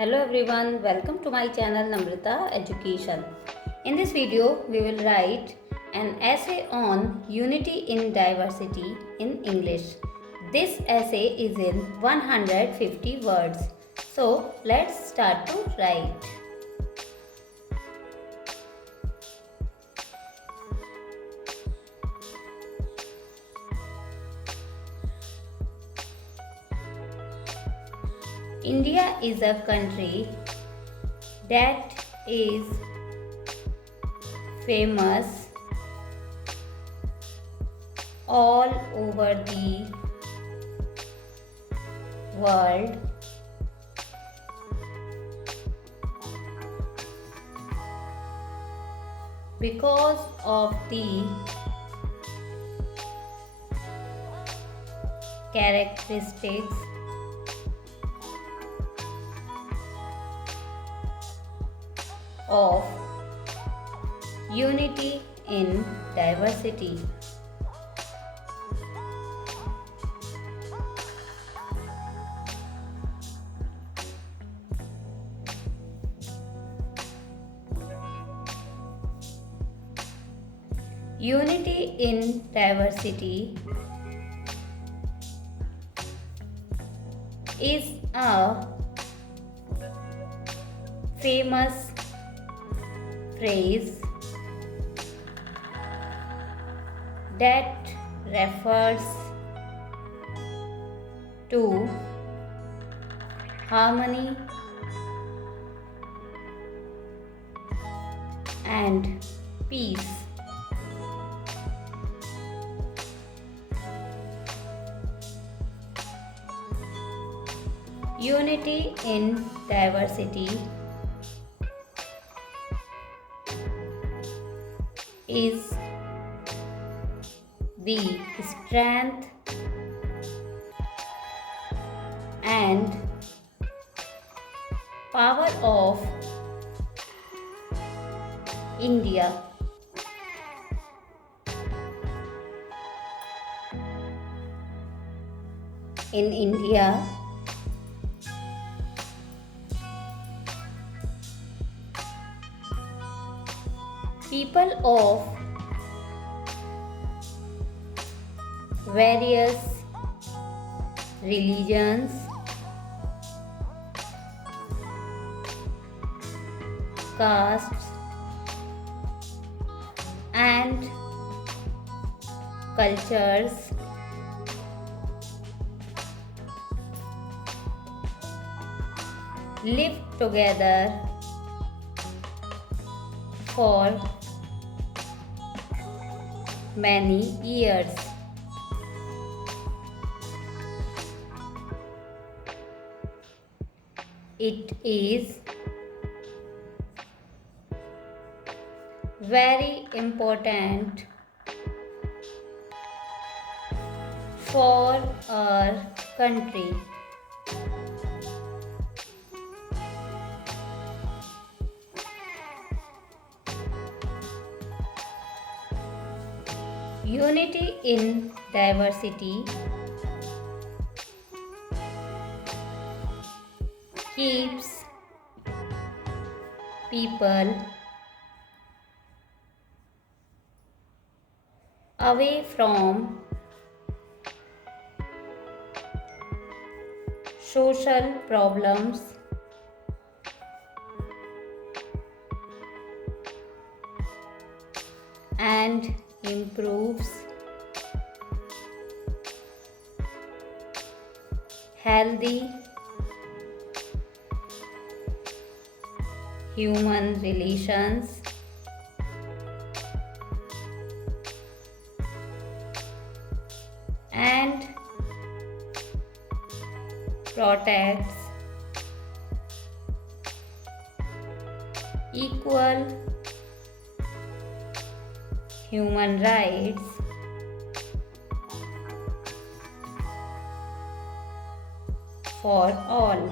Hello everyone, welcome to my channel Namrata Education. In this video, we will write an essay on unity in diversity in English. This essay is in 150 words. So, let's start to write. India is a country that is famous all over the world because of the characteristics of unity in diversity. Unity in diversity is a famous phrase that refers to harmony and peace. Unity in diversity is the strength and power of India. In India, people of various religions, castes, and cultures live together for many years. It is very important for our country. Unity in diversity keeps people away from social problems and improves healthy human relations and protects equal human rights for all.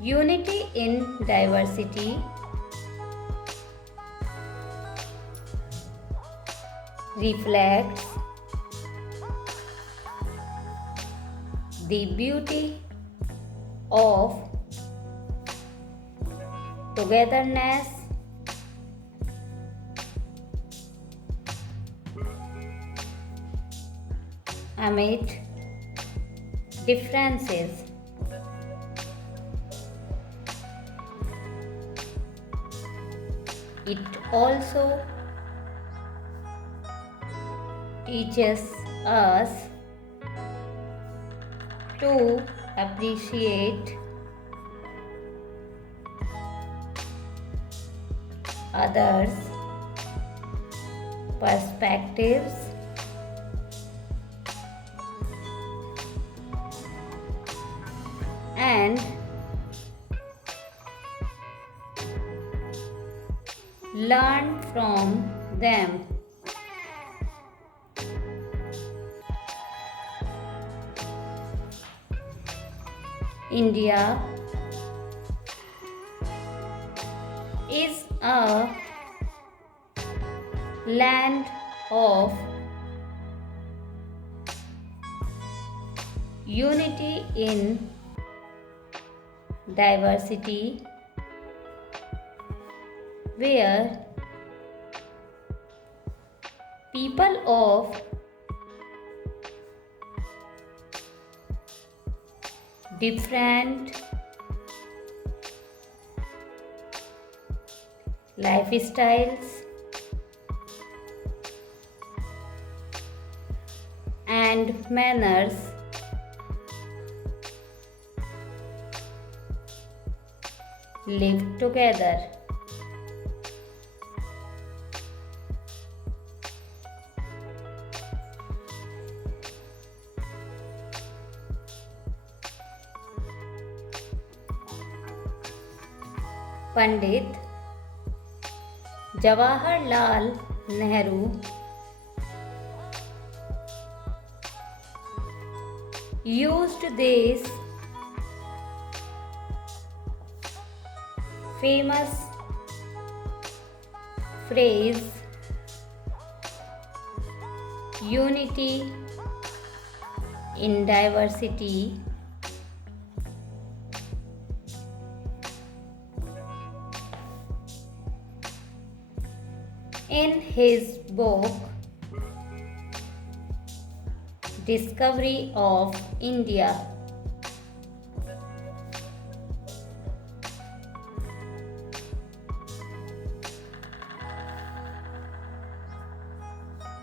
Unity in diversity reflects the beauty of togetherness amid differences. It also teaches us to appreciate others' perspectives and learn from them. India is a land of unity in diversity, where people of different lifestyles and manners live together. Pandit Jawaharlal Nehru used this famous phrase, unity in diversity, in his book Discovery of India.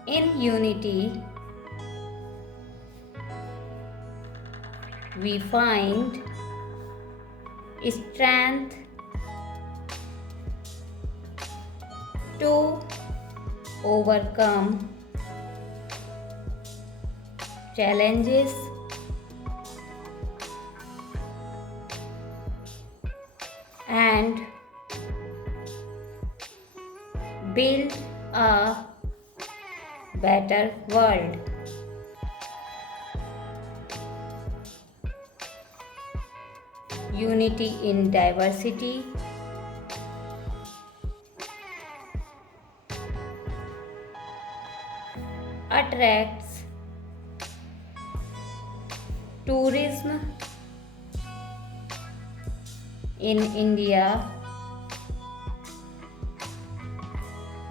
In unity, we find strength to overcome challenges and build a better world. Unity in diversity attracts tourism in India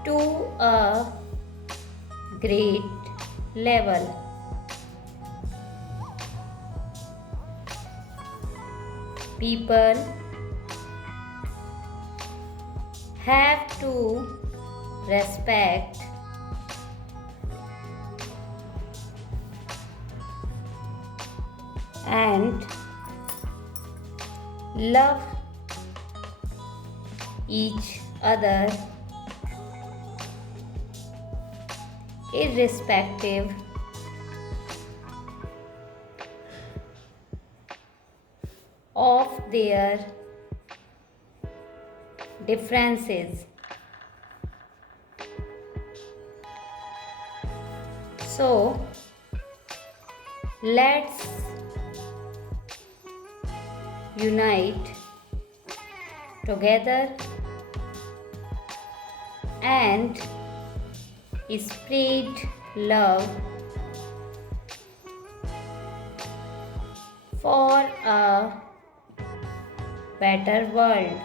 to a great level. People have to respect and love each other irrespective of their differences. So, let's unite together and spread love for a better world.